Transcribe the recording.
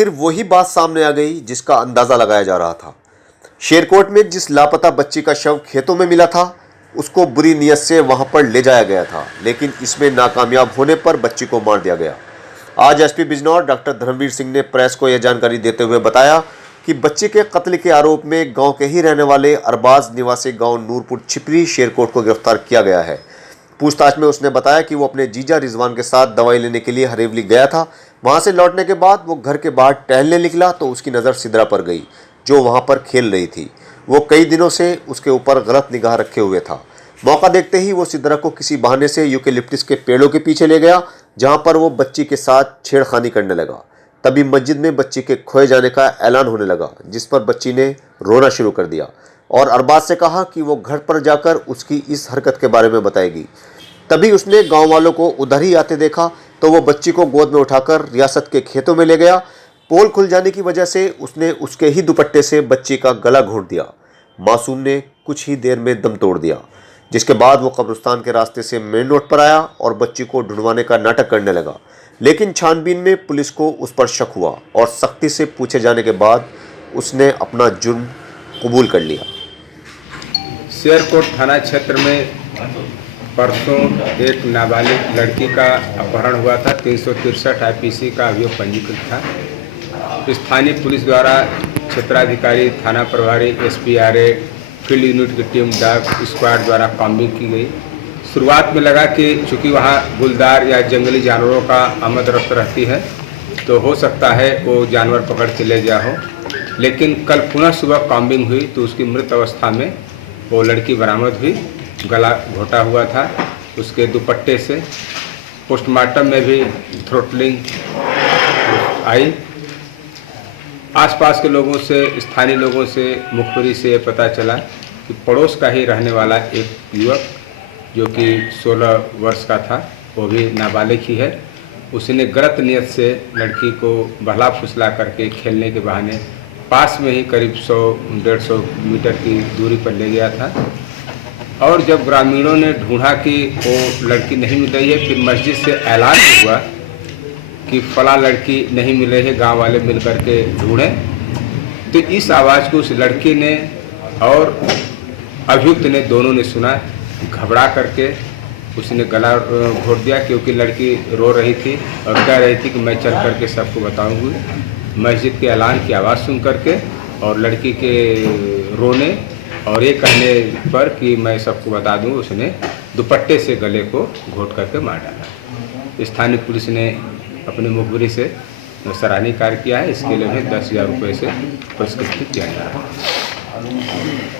आखिर वही बात सामने आ गई जिसका अंदाजा लगाया जा रहा था। शेरकोट में जिस लापता बच्ची का शव खेतों में मिला था, उसको बुरी नीयत से वहां पर ले जाया गया था, लेकिन इसमें नाकामयाब होने पर बच्ची को मार दिया गया। आज एसपी बिजनौर डॉक्टर धर्मवीर सिंह ने प्रेस को यह जानकारी देते हुए बताया कि बच्चे के कत्ल के आरोप में गांव के ही रहने वाले अरबाज निवासी गांव नूरपुर छिपरी शेरकोट को गिरफ्तार किया गया है। पूछताछ में उसने बताया कि वो अपने जीजा रिजवान के साथ दवाई लेने के लिए हरेवली गया था। वहां से लौटने के बाद वो घर के बाहर टहलने निकला तो उसकी नज़र सिद्रा पर गई, जो वहां पर खेल रही थी। वो कई दिनों से उसके ऊपर गलत निगाह रखे हुए था। मौका देखते ही वो सिद्रा को किसी बहाने से यूकेलिप्टस के पेड़ों के पीछे ले गया, जहां पर वो बच्ची के साथ छेड़खानी करने लगा। तभी मस्जिद में बच्ची के खोए जाने का ऐलान होने लगा, जिस पर बच्ची ने रोना शुरू कर दिया और अरबाज से कहा कि वो घर पर जाकर उसकी इस हरकत के बारे में बताएगी। तभी उसने गांव वालों को उधर ही आते देखा तो वो बच्ची को गोद में उठाकर रियासत के खेतों में ले गया। पोल खुल जाने की वजह से उसने उसके ही दुपट्टे से बच्ची का गला घोंट दिया। मासूम ने कुछ ही देर में दम तोड़ दिया, जिसके बाद वो कब्रिस्तान के रास्ते से मेन रोड पर आया और बच्ची को ढूंढवाने का नाटक करने लगा। लेकिन छानबीन में पुलिस को उस पर शक हुआ और सख्ती से पूछे जाने के बाद उसने अपना जुर्म कबूल कर लिया। शेरकोट थाना क्षेत्र में परसों एक नाबालिग लड़की का अपहरण हुआ था। 363 IPC का अभियोग पंजीकृत था। स्थानीय पुलिस द्वारा क्षेत्राधिकारी, थाना प्रभारी, SPRA, फील्ड यूनिट की टीम, डॉग स्क्वाड द्वारा कॉम्बिंग की गई। शुरुआत में लगा कि चूँकि वहाँ गुलदार या जंगली जानवरों का आमद रफ्त रहती है तो हो सकता है वो जानवर पकड़ के ले गया हो, लेकिन कल पुनः सुबह कॉम्बिंग हुई तो उसकी मृत अवस्था में वो लड़की बरामद हुई। गला घोटा हुआ था उसके दुपट्टे से। पोस्टमार्टम में भी थ्रोटलिंग आई। आसपास के लोगों से, स्थानीय लोगों से, मुखबिरी से पता चला कि पड़ोस का ही रहने वाला एक युवक जो कि 16 वर्ष का था, वो भी नाबालिग ही है, उसने गलत नीयत से लड़की को बहला फुसला करके खेलने के बहाने पास में ही करीब 100-150 मीटर की दूरी पर ले गया था। और जब ग्रामीणों ने ढूंढा कि वो लड़की नहीं मिल रही है, फिर मस्जिद से ऐलान हुआ कि फला लड़की नहीं मिल रही है, गांव वाले मिल करके ढूंढें। तो इस आवाज़ को उस लड़की ने और अभियुक्त ने, दोनों ने सुना। घबरा करके उसने गला घोट दिया, क्योंकि लड़की रो रही थी और कह रही थी कि मैं चल करके सबको बताऊंगी। मस्जिद के ऐलान की आवाज़ सुन करके और लड़की के रोने और ये कहने पर कि मैं सबको बता दूं, उसने दुपट्टे से गले को घोट करके मार डाला। स्थानीय पुलिस ने अपनी मुखबिरी से सराहनीय कार्य किया है। इसके लिए उन्हें 10,000 रुपये से पुरस्कृत किया जा रहा है।